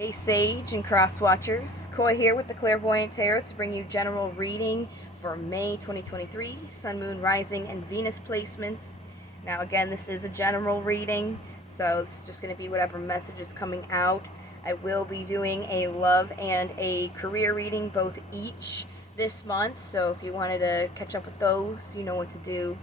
Hey Sage and Cross Watchers, Koi here with the Clairvoyant Tarot to bring you general reading for May 2023, Sun, Moon, Rising, and Venus placements. Now again, this is a general reading, so it's just going to be whatever message is coming out. I will be doing a love and a career reading, both each this month, so if you wanted to catch up with those, you know what to do.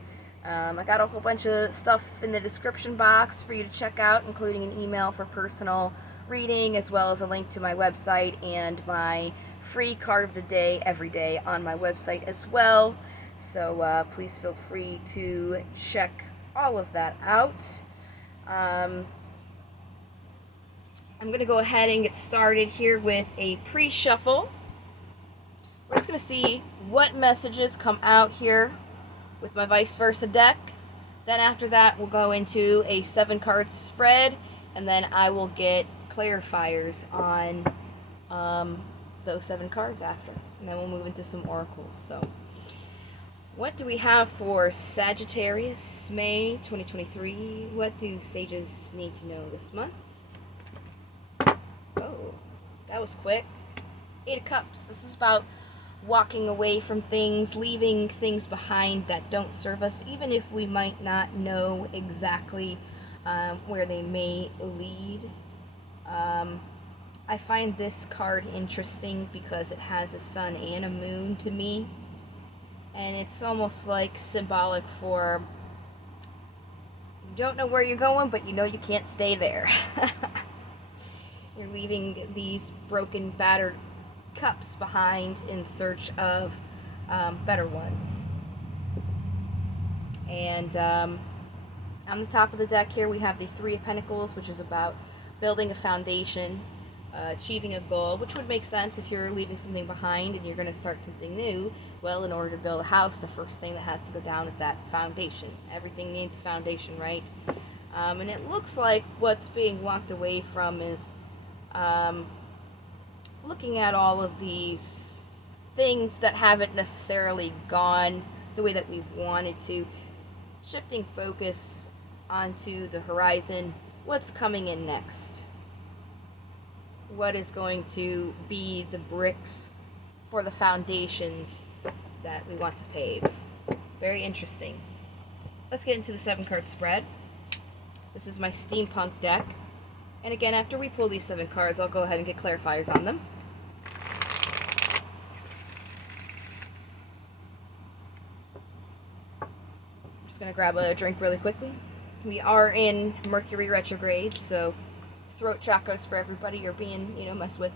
I got a whole bunch of stuff in the description box for you to check out, including an email for personal reading, as well as a link to my website and my free card of the day every day on my website as well. So please feel free to check all of that out. I'm going to go ahead and get started here with a pre-shuffle. We're just going to see what messages come out here with my vice versa deck. Then after that, we'll go into a 7-card spread, and then I will get clarifiers on those 7 cards after, and then we'll move into some oracles. So what do we have for Sagittarius May 2023? What do sages need to know this month? Oh, that was quick. 8 of Cups. This is about walking away from things, leaving things behind that don't serve us, even if we might not know exactly where they may lead. I find this card interesting because it has a sun and a moon to me, and it's almost like symbolic for you don't know where you're going, but you know you can't stay there. You're leaving these broken, battered cups behind in search of better ones. And on the top of the deck here we have the 3 of Pentacles, which is about building a foundation, achieving a goal, which would make sense if you're leaving something behind and you're going to start something new. Well, in order to build a house, the first thing that has to go down is that foundation. Everything needs a foundation, right? And it looks like what's being walked away from is looking at all of these things that haven't necessarily gone the way that we've wanted to, shifting focus onto the horizon. What's coming in next? What is going to be the bricks for the foundations that we want to pave? Very interesting. Let's get into the 7-card spread. This is my steampunk deck. And again, after we pull these 7 cards, I'll go ahead and get clarifiers on them. I'm just going to grab a drink really quickly. We are in Mercury retrograde, so throat chakras for everybody are being, messed with.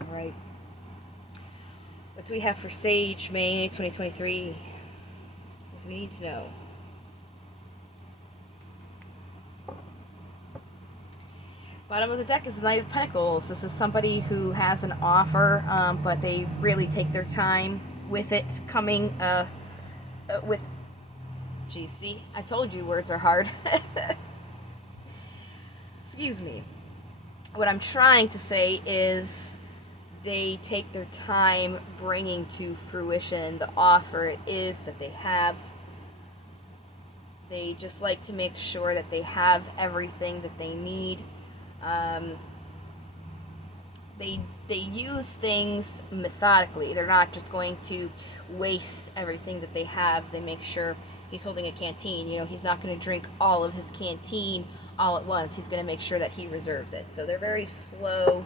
All right. What do we have for Sage May 2023? What do we need to know? Bottom of the deck is the Knight of Pentacles. This is somebody who has an offer, but they really take their time with it coming with... Geez, see? I told you words are hard. Excuse me. What I'm trying to say is they take their time bringing to fruition the offer it is that they have. They just like to make sure that they have everything that they need. They use things methodically. They're not just going to waste everything that they have. They make sure he's holding a canteen. He's not going to drink all of his canteen all at once. He's going to make sure that he reserves it. So they're very slow,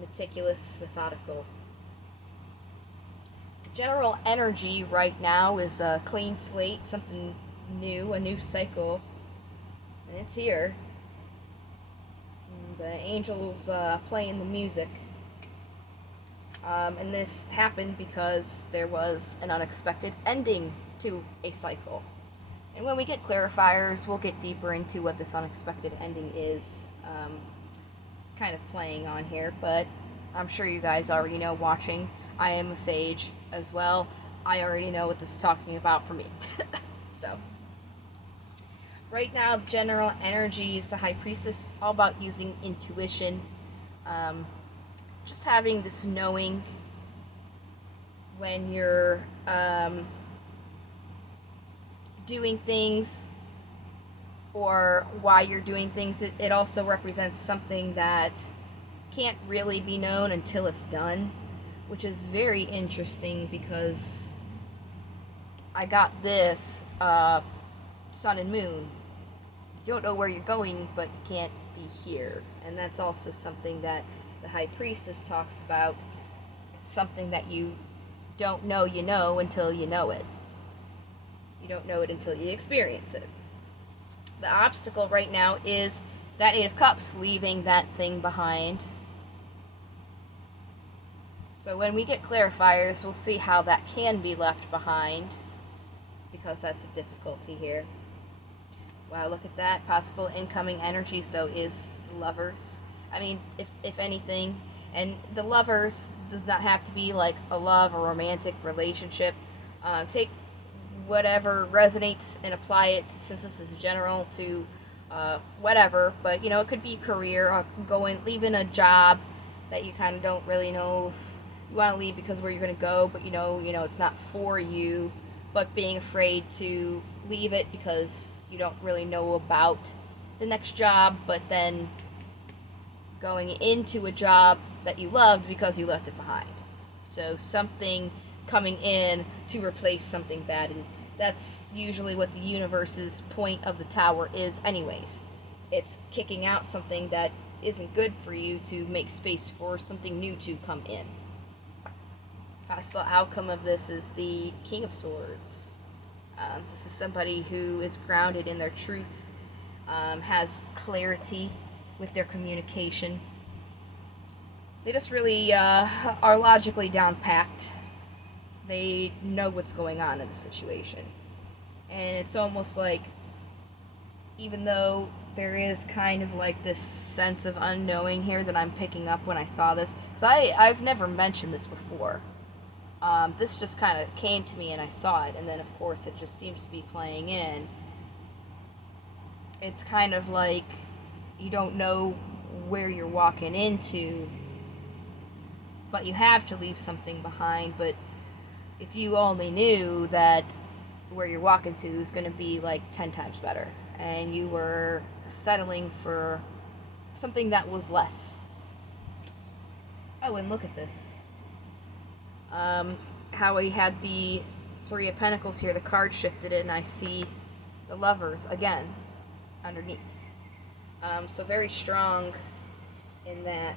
meticulous, methodical. The general energy right now is a clean slate, something new, a new cycle, and it's here. The angels playing the music, and this happened because there was an unexpected ending to a cycle. And when we get clarifiers, we'll get deeper into what this unexpected ending is, kind of playing on here. But I'm sure you guys already know, watching. I am a sage as well. I already know what this is talking about for me. So right now, the general energy is the High Priestess, all about using intuition, just having this knowing when you're doing things or why you're doing things. It also represents something that can't really be known until it's done, which is very interesting because I got this sun and moon. You don't know where you're going, but you can't be here. And that's also something that the High Priestess talks about. It's something that you don't know you know until you know it. You don't know it until you experience it. The obstacle right now is that Eight of Cups, leaving that thing behind. So when we get clarifiers, we'll see how that can be left behind, because that's a difficulty here. Wow, look at that. Possible incoming energies, though, is Lovers. I mean, if anything, and the Lovers does not have to be like a love or romantic relationship. Take whatever resonates and apply it, since this is general, to whatever. But, it could be career, leaving a job that you kind of don't really know if you want to leave because where you're going to go, but it's not for you, but being afraid to leave it because you don't really know about the next job, but then going into a job that you loved because you left it behind. So something coming in to replace something bad, and that's usually what the universe's point of the Tower is anyways. It's kicking out something that isn't good for you to make space for something new to come in. Possible outcome of this is the King of Swords. This is somebody who is grounded in their truth, has clarity with their communication. They just really are logically down-packed. They know what's going on in the situation. And it's almost like, even though there is kind of like this sense of unknowing here that I'm picking up when I saw this, because I've never mentioned this before. This just kind of came to me and I saw it, and then of course it just seems to be playing in. It's kind of like you don't know where you're walking into, but you have to leave something behind. But if you only knew that where you're walking to is going to be like 10 times better, and you were settling for something that was less. Oh, and look at this. How we had the Three of Pentacles here, the card shifted and I see the Lovers again underneath. So very strong in that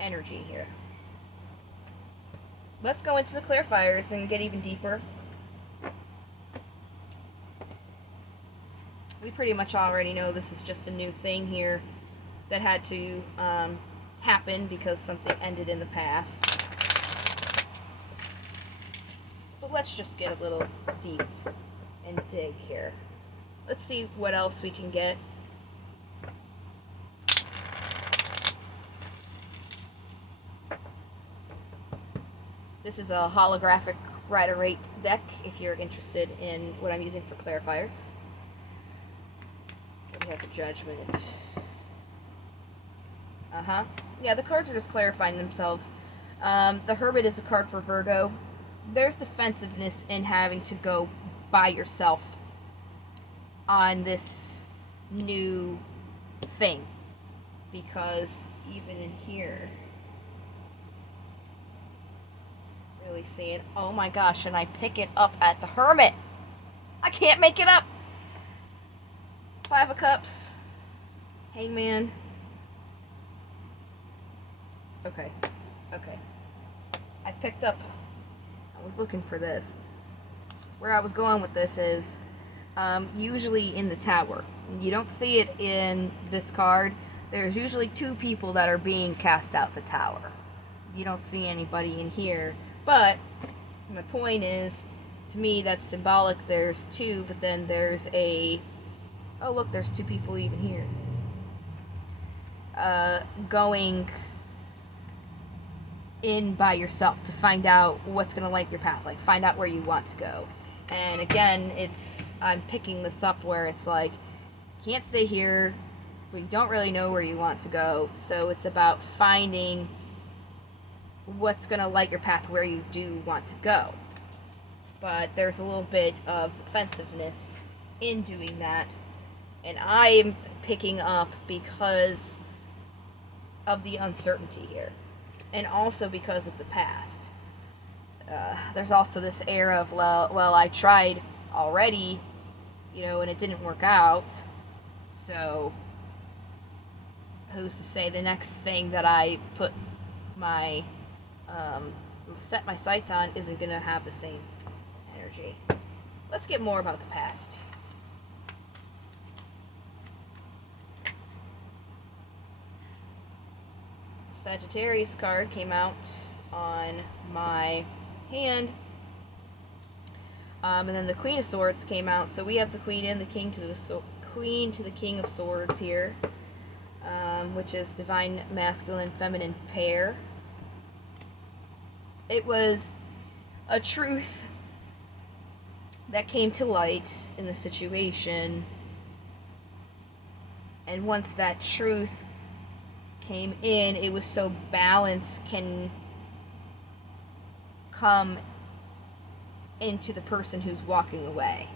energy here. Let's go into the clarifiers and get even deeper. We pretty much already know this is just a new thing here that had to happen because something ended in the past. But let's just get a little deep and dig here. Let's see what else we can get. This is a holographic Rider-Waite deck if you're interested in what I'm using for clarifiers. We have the Judgment. Yeah, the cards are just clarifying themselves. The Hermit is a card for Virgo. There's defensiveness in having to go by yourself on this new thing, because even in here, really seeing, oh my gosh, and I pick it up at the Hermit. I can't make it up. Five of Cups, Hangman. Okay. I picked up, I was looking for this. Where I was going with this is, usually in the Tower, you don't see it in this card, there's usually two people that are being cast out the Tower. You don't see anybody in here, but my point is, to me that's symbolic. There's two, but then there's a, oh look, there's two people even here. Going in by yourself to find out what's going to light your path, like find out where you want to go. And again, I'm picking this up where it's like, you can't stay here, but you don't really know where you want to go. So it's about finding what's going to light your path where you do want to go. But there's a little bit of defensiveness in doing that. And I am picking up because of the uncertainty here. And also because of the past. There's also this air of, well, I tried already, and it didn't work out. So, who's to say the next thing that I put my, set my sights on isn't going to have the same energy. Let's get more about the past. Sagittarius card came out on my hand, and then the Queen of Swords came out. So we have the Queen and the King to the King of Swords here, which is divine masculine feminine pair. It was a truth that came to light in the situation, and once that truth came in, it was so balance can come into the person who's walking away,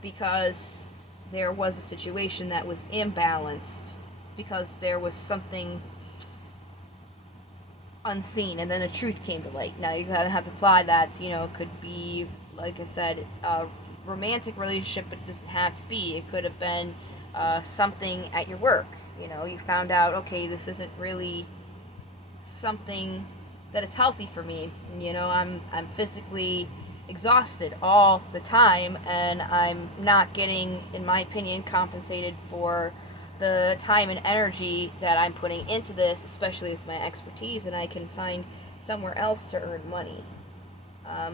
because there was a situation that was imbalanced because there was something unseen, and then a truth came to light. Now you gotta have to apply that. It could be, like I said, a romantic relationship, but it doesn't have to be. It could have been something at your work. You found out, okay, this isn't really something that is healthy for me. I'm physically exhausted all the time, and I'm not getting, in my opinion, compensated for the time and energy that I'm putting into this, especially with my expertise, and I can find somewhere else to earn money.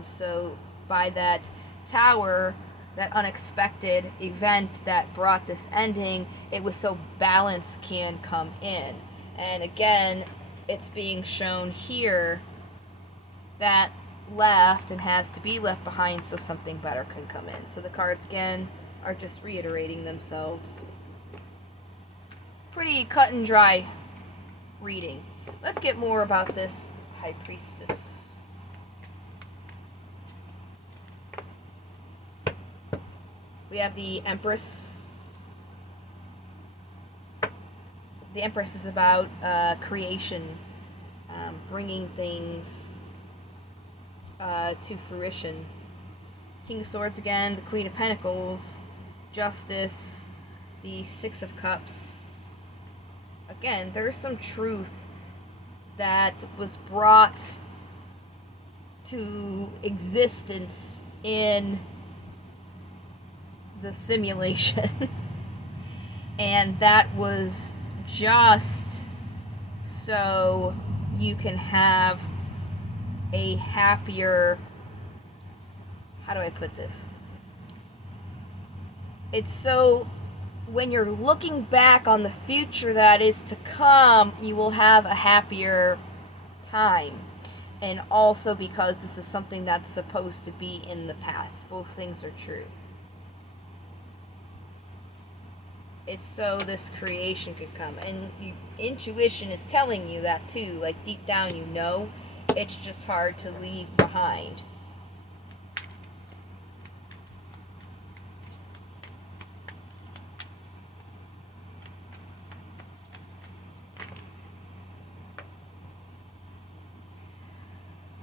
So by that Tower, that unexpected event that brought this ending, it was so balance can come in. And again, it's being shown here that left and has to be left behind so something better can come in. So the cards again are just reiterating themselves. Pretty cut and dry reading. Let's get more about this High Priestess. We have the Empress. The Empress is about creation, bringing things to fruition. King of Swords again, the Queen of Pentacles, Justice, the Six of Cups. Again, there's some truth that was brought to existence in the simulation. And that was just so you can have a happier, how do I put this? It's so when you're looking back on the future that is to come, you will have a happier time. And also because this is something that's supposed to be in the past. Both things are true. It's so this creation could come. And intuition is telling you that too. Like deep down you know. It's just hard to leave behind.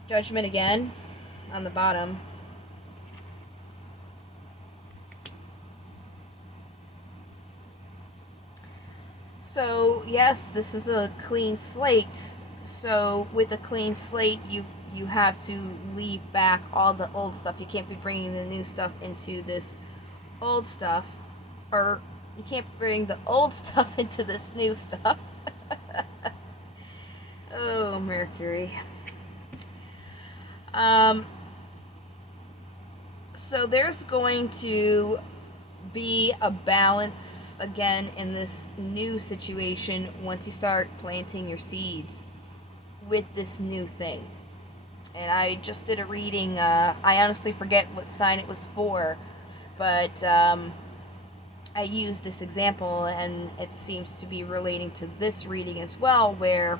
Judgment again on the bottom. So yes, this is a clean slate. So with a clean slate, you have to leave back all the old stuff. You can't be bringing the new stuff into this old stuff, or you can't bring the old stuff into this new stuff. Oh, Mercury. So there's going to be a balance again in this new situation once you start planting your seeds with this new thing. And I just did a reading. I honestly forget what sign it was for, but I used this example, and it seems to be relating to this reading as well, where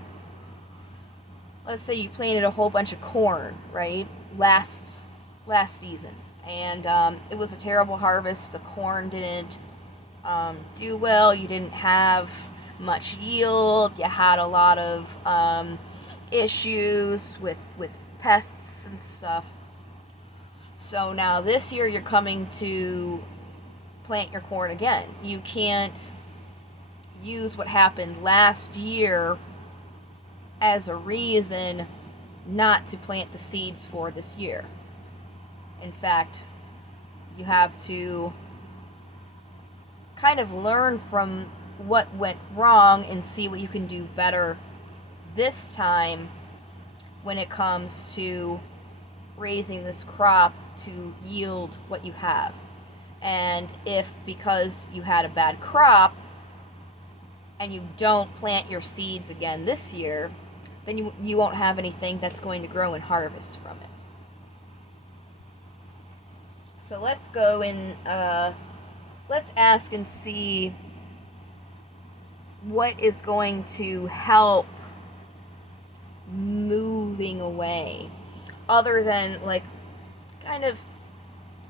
let's say you planted a whole bunch of corn, right? Last season, and it was a terrible harvest. The corn didn't do well. You didn't have much yield. You had a lot of issues with pests and stuff. So now this year you're coming to plant your corn again. You can't use what happened last year as a reason not to plant the seeds for this year. In fact, you have to kind of learn from what went wrong and see what you can do better this time when it comes to raising this crop to yield what you have. And if because you had a bad crop and you don't plant your seeds again this year, then you won't have anything that's going to grow and harvest from it. So let's go and let's ask and see what is going to help moving away, other than like kind of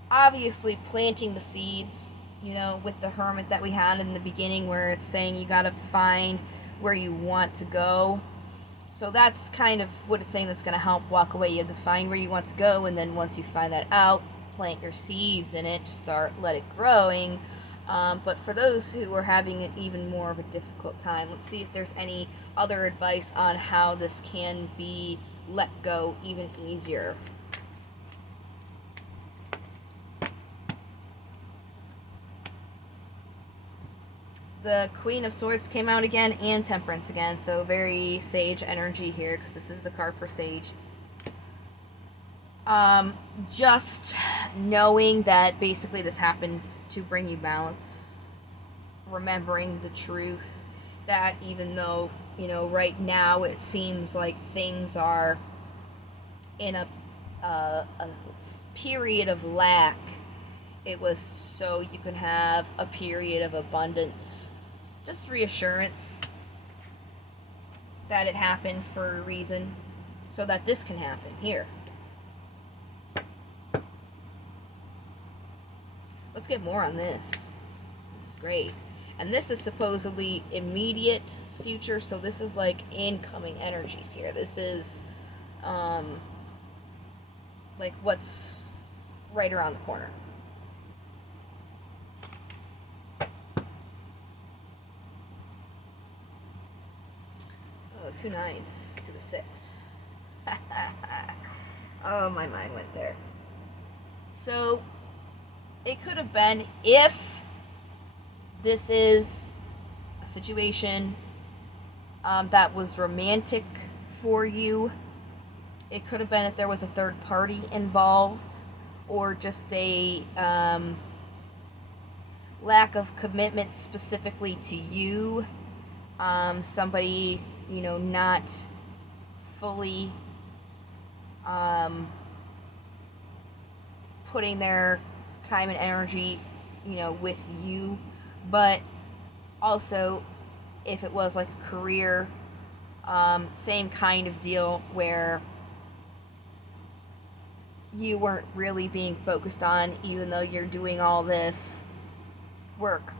obviously planting the seeds, you know, with the hermit that we had in the beginning where it's saying you got to find where you want to go. So that's kind of what it's saying that's going to help walk away. You have to find where you want to go, and then once you find that out, plant your seeds in it to start, let it growing. But for those who are having even more of a difficult time, let's see if there's any other advice on how this can be let go even easier. The Queen of Swords came out again, and Temperance again, so very sage energy here, because this is the card for sage. Just knowing that basically this happened to bring you balance, remembering the truth that even though, you know, right now it seems like things are in a period of lack, it was so you can have a period of abundance. Just reassurance that it happened for a reason, so that this can happen here. Let's get more on this. This is great. And this is supposedly immediate future, so this is like incoming energies here. This is like what's right around the corner. Oh, 2 9s to the 6. Oh, my mind went there. So it could have been, if this is a situation that was romantic for you, it could have been if there was a third party involved, or just a lack of commitment specifically to you. Somebody, you know, not fully putting their time and energy, you know, with you. But also, if it was like a career, same kind of deal where you weren't really being focused on, even though you're doing all this work.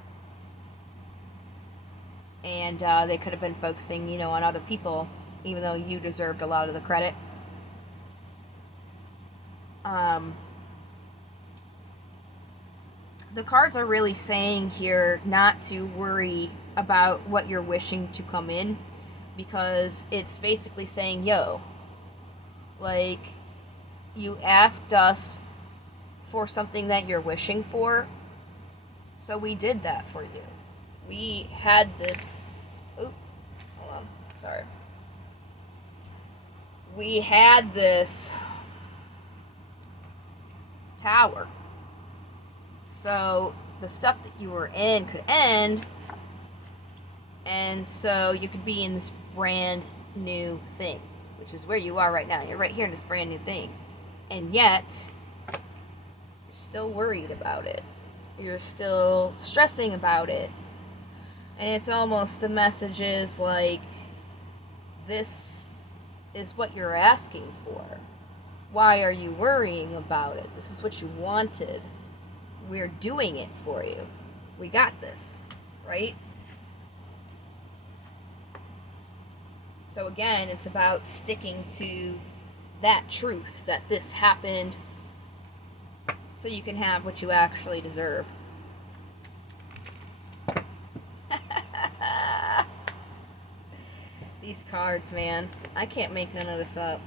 And they could have been focusing, you know, on other people, even though you deserved a lot of the credit. The cards are really saying here not to worry about what you're wishing to come in, because it's basically saying, yo, like, you asked us for something that you're wishing for, so we did that for you. We had this, hold on, sorry. We had this tower. So the stuff that you were in could end, and so you could be in this brand new thing, which is where you are right now. You're right here in this brand new thing, and yet you're still worried about it. You're still stressing about it, and it's almost, the message is like, this is what you're asking for. Why are you worrying about it? This is what you wanted. We're doing it for you. We got this, right? So again, it's about sticking to that truth, that this happened, so you can have what you actually deserve. These cards, man. I can't make none of this up.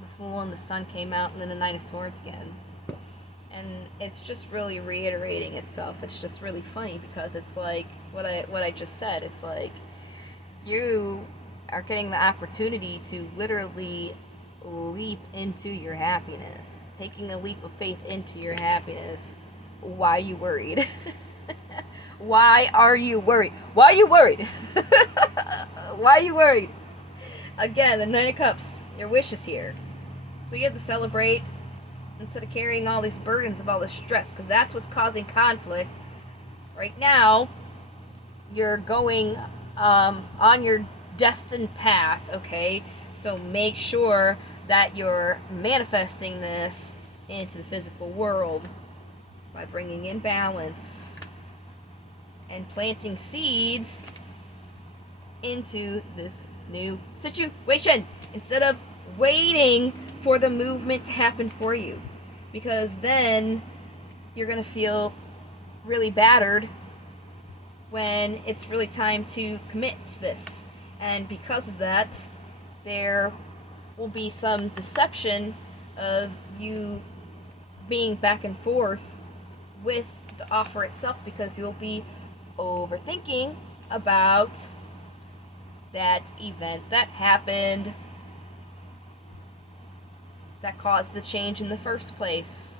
The Fool and the Sun came out, and then the Knight of Swords again. And it's just really reiterating itself. It's just really funny because it's like what I just said. It's like you are getting the opportunity to literally leap into your happiness. Taking a leap of faith into your happiness. Why are you worried? Why are you worried? Why are you worried? Why are you worried? Again, the Knight of Cups. Your wish is here. So you have to celebrate instead of carrying all these burdens of all this stress, because that's what's causing conflict. Right now, you're going on your destined path, okay? So make sure that you're manifesting this into the physical world by bringing in balance and planting seeds into this new situation instead of waiting for the movement to happen for you, because then you're going to feel really battered when it's really time to commit to this. And because of that, there will be some deception of you being back and forth with the offer itself, because you'll be overthinking about that event that happened that caused the change in the first place.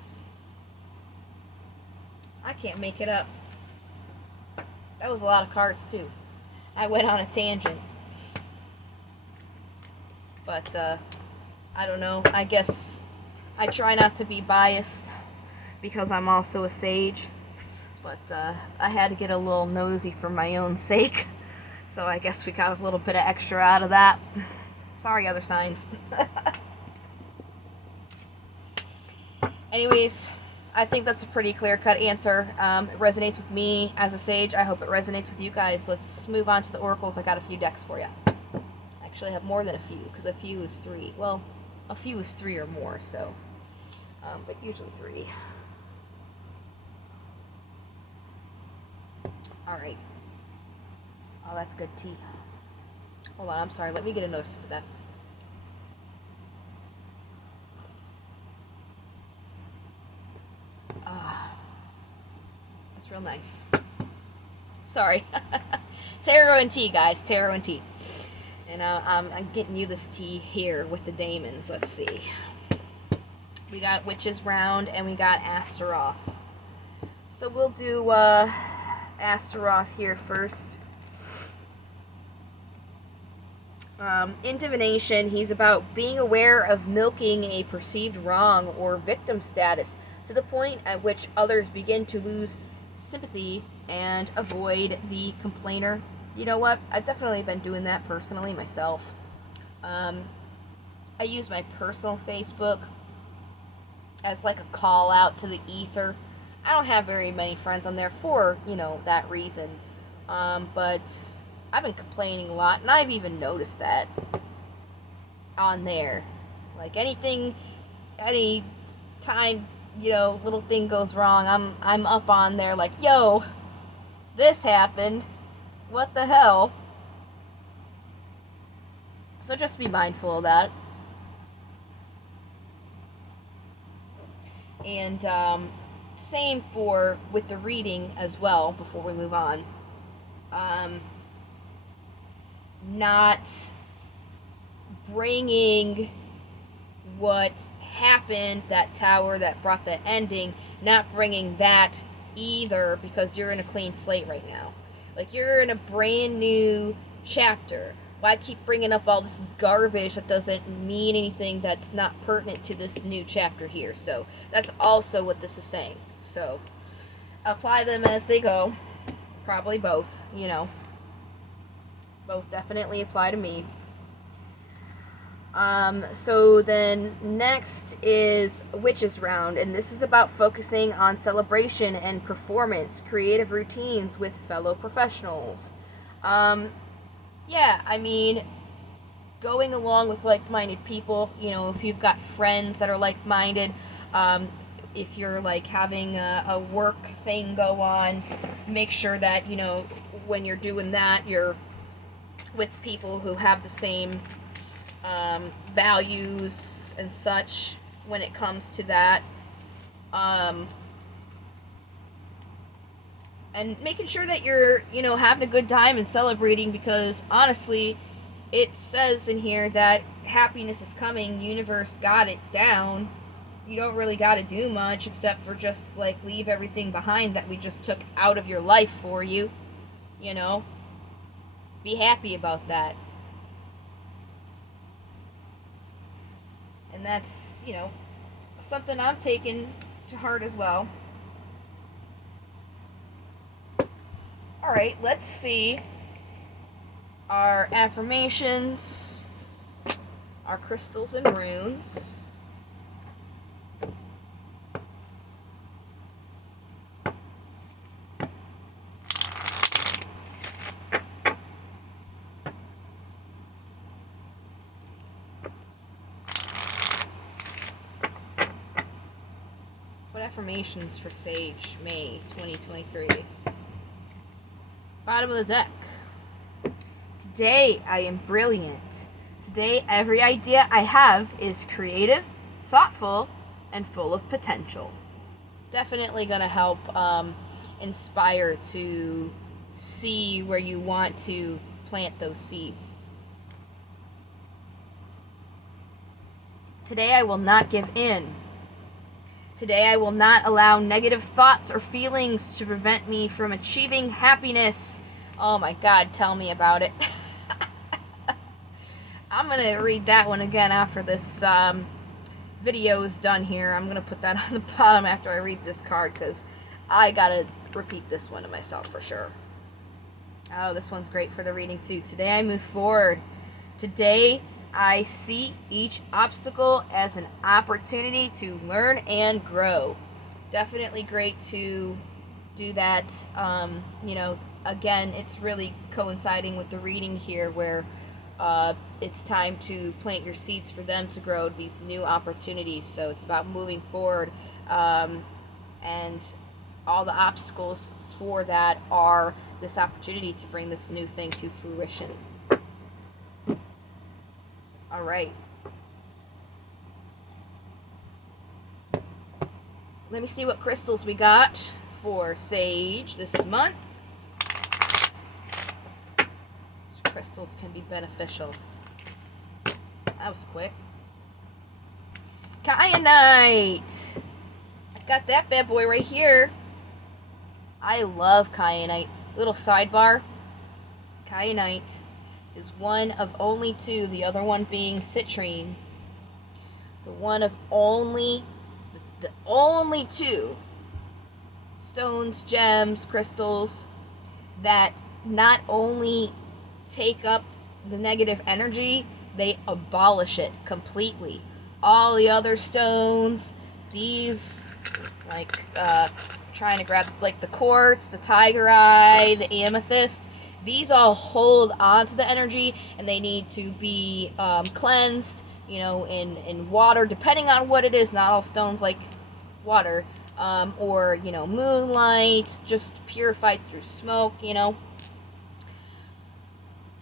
I can't make it up. That was a lot of cards too. I went on a tangent. But, I don't know. I guess I try not to be biased because I'm also a sage. But, I had to get a little nosy for my own sake. So I guess we got a little bit of extra out of that. Sorry, other signs. Anyways, I think that's a pretty clear-cut answer. It resonates with me as a sage. I hope it resonates with you guys. Let's move on to the oracles. I got a few decks for you. Actually, I have more than a few, because a few is 3. Well, a few is 3 or more, so. But usually 3. Alright. Oh, that's good tea. Hold on, I'm sorry. Let me get another sip of that. That's real nice. Sorry. Tarot and tea, guys. Tarot and tea. And I'm getting you this tea here with the daemons. Let's see. We got Witch's Round and we got Astaroth. So we'll do Astaroth here first. In divination, he's about being aware of milking a perceived wrong or victim status to the point at which others begin to lose sympathy and avoid the complainer. You know what? I've definitely been doing that personally myself. I use my personal Facebook as like a call out to the ether. I don't have very many friends on there for, that reason. But I've been complaining a lot, and I've even noticed that on there. Like any time, little thing goes wrong, I'm up on there like, yo, this happened. What the hell? So just be mindful of that. And same with the reading as well, before we move on. Not bringing what happened, that tower that brought the ending, not bringing that either, because you're in a clean slate right now. Like, you're in a brand new chapter. Why keep bringing up all this garbage that doesn't mean anything, that's not pertinent to this new chapter here? So that's also what this is saying. So apply them as they go. Probably both, Both definitely apply to me. So then next is Witches Round, and this is about focusing on celebration and performance, creative routines with fellow professionals. Yeah, I mean, going along with like-minded people, if you've got friends that are like-minded, if you're like having a work thing go on, make sure that, when you're doing that, you're with people who have the same values and such when it comes to that. And making sure that you're, having a good time and celebrating, because honestly, it says in here that happiness is coming. Universe got it down. You don't really got to do much except for just like leave everything behind that we just took out of your life for you. Be happy about that. And that's, something I'm taking to heart as well. Alright, let's see our affirmations, our crystals and runes. What affirmations for Sage May 2023? Bottom of the deck. Today I am brilliant. Today every idea I have is creative, thoughtful, and full of potential. Definitely going to help inspire to see where you want to plant those seeds. Today I will not give in. Today I will not allow negative thoughts or feelings to prevent me from achieving happiness. Oh my God, tell me about it. I'm going to read that one again after this video is done here. I'm going to put that on the bottom after I read this card, because I got to repeat this one to myself for sure. Oh, this one's great for the reading too. Today I move forward. Today I see each obstacle as an opportunity to learn and grow. Definitely great to do that. Again, it's really coinciding with the reading here where it's time to plant your seeds for them to grow these new opportunities. So it's about moving forward, and all the obstacles for that are this opportunity to bring this new thing to fruition. All right. Let me see what crystals we got for Sage this month. These crystals can be beneficial. That was quick. Kyanite. I've got that bad boy right here. I love kyanite. Little sidebar. Kyanite is one of only two, the other one being citrine. The only two stones, gems, crystals that not only take up the negative energy, they abolish it completely. All the other stones, these, like trying to grab like the quartz, the tiger eye, the amethyst, these all hold on to the energy, and they need to be cleansed, in water, depending on what it is. Not all stones like water, or, moonlight, just purified through smoke,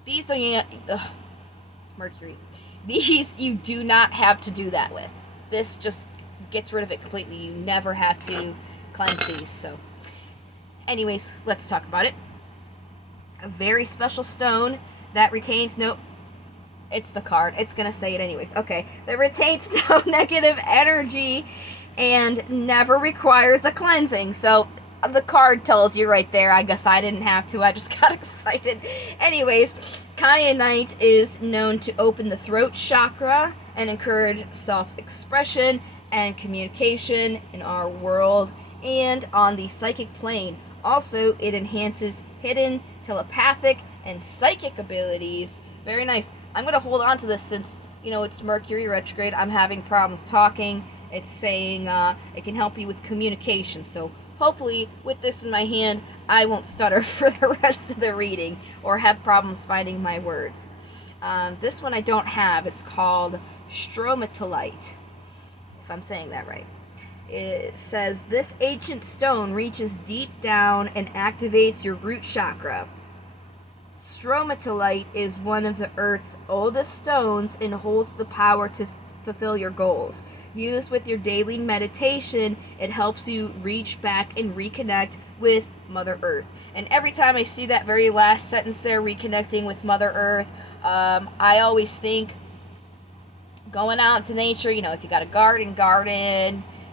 These are, mercury. These you do not have to do that with. This just gets rid of it completely. You never have to cleanse these. So, anyways, let's talk about it. A very special stone that retains it's the card. It's going to say it anyways. Okay. That retains no negative energy and never requires a cleansing. So the card tells you right there. I guess I didn't have to. I just got excited. Anyways, kyanite is known to open the throat chakra and encourage self-expression and communication in our world and on the psychic plane. Also, it enhances hidden telepathic and psychic abilities. Very nice. I'm going to hold on to this since it's Mercury retrograde. I'm having problems talking. It's saying it can help you with communication. So hopefully with this in my hand, I won't stutter for the rest of the reading or have problems finding my words. This one I don't have. It's called stromatolite, if I'm saying that right. It says, this ancient stone reaches deep down and activates your root chakra. Stromatolite is one of the Earth's oldest stones and holds the power to fulfill your goals. Used with your daily meditation, it helps you reach back and reconnect with Mother Earth. And every time I see that very last sentence there, reconnecting with Mother Earth, I always think going out into nature. If you got a garden,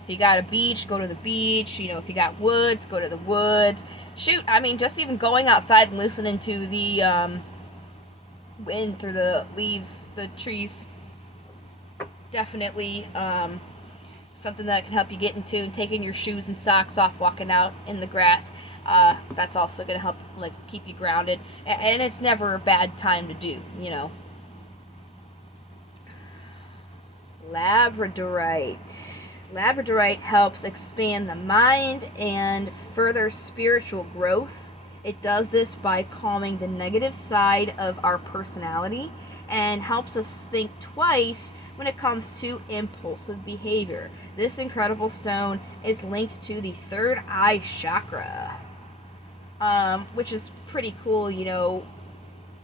if you got a beach, go to the beach. If you got woods, go to the woods. Shoot, just even going outside and listening to the wind through the leaves, the trees, definitely something that can help you get into, and taking your shoes and socks off, walking out in the grass. That's also going to help keep you grounded, and it's never a bad time to do. Labradorite helps expand the mind and further spiritual growth. It does this by calming the negative side of our personality and helps us think twice when it comes to impulsive behavior. This incredible stone is linked to the third eye chakra, which is pretty cool,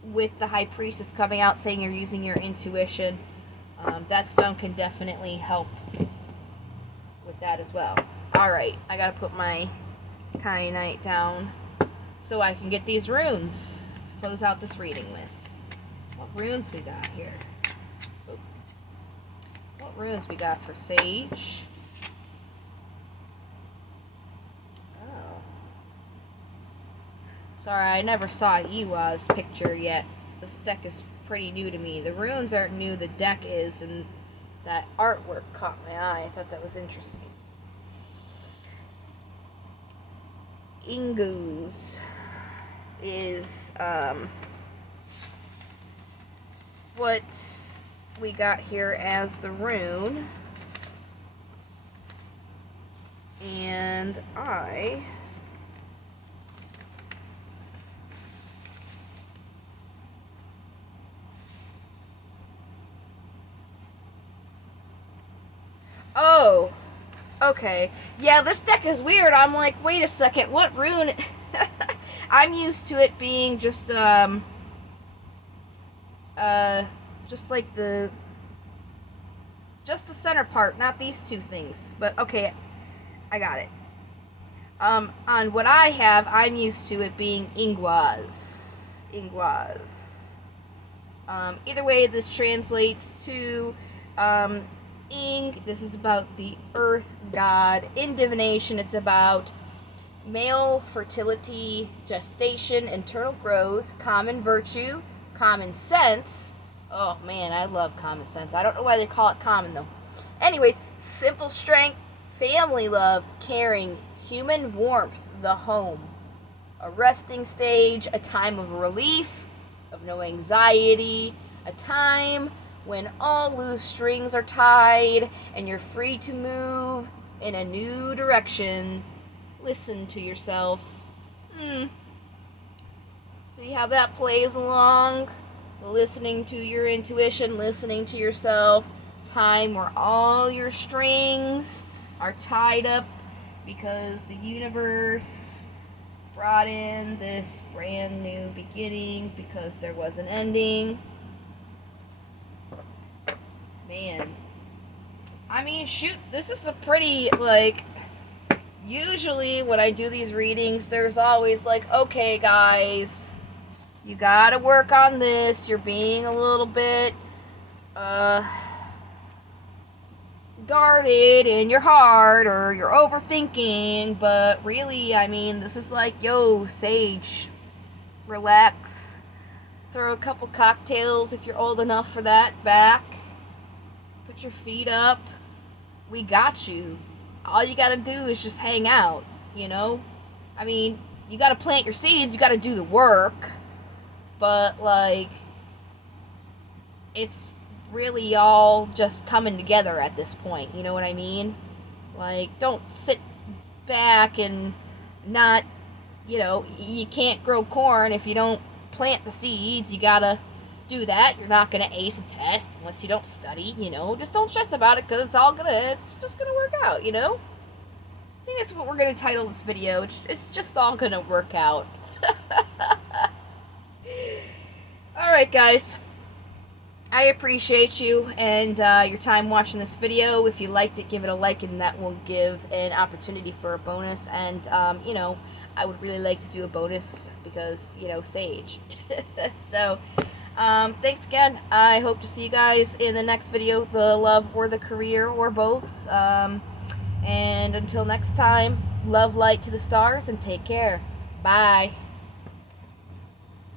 with the High Priestess coming out saying you're using your intuition. That stone can definitely help with that as well. Alright, I gotta put my kyanite down so I can get these runes to close out this reading with. What runes we got here? Oh. What runes we got for Sage? Oh. Sorry, I never saw Iwa's picture yet. This deck is pretty new to me. The runes aren't new, the deck is, and that artwork caught my eye. I thought that was interesting. Ingu's is what we got here as the rune. And oh, okay. Yeah, this deck is weird. I'm like, wait a second, what rune? I'm used to it being just like the center part, not these two things. But okay, I got it. On what I have, I'm used to it being Ingwas. Either way, this translates to Ing. This is about the earth god. In divination, it's about male fertility, gestation, internal growth, common virtue, common sense. Oh man, I love common sense. I don't know why they call it common though. Anyways, simple strength, family love, caring, human warmth, the home. A resting stage, a time of relief, of no anxiety, a time when all loose strings are tied and you're free to move in a new direction. Listen to yourself. See how that plays along? Listening to your intuition, listening to yourself. Time where all your strings are tied up because the universe brought in this brand new beginning because there was an ending. Man. Shoot, this is a pretty, usually when I do these readings, there's always okay guys, you gotta work on this, you're being a little bit, guarded in your heart, or you're overthinking, but really, this is yo, Sage, relax, throw a couple cocktails if you're old enough for that back, put your feet up, we got you. All you gotta do is just hang out, you gotta plant your seeds, you gotta do the work, but, it's really all just coming together at this point. You know what I mean? Like, don't sit back and not, you can't grow corn if you don't plant the seeds. You gotta do that. You're not gonna ace a test unless you don't study, Just don't stress about it, because it's just gonna work out, I think that's what we're gonna title this video. It's just all gonna work out. Alright, guys. I appreciate you and your time watching this video. If you liked it, give it a like, and that will give an opportunity for a bonus. And, I would really like to do a bonus because, Sage. So, thanks again. I hope to see you guys in the next video, the love or the career or both. And until next time, love, light to the stars, and take care. Bye.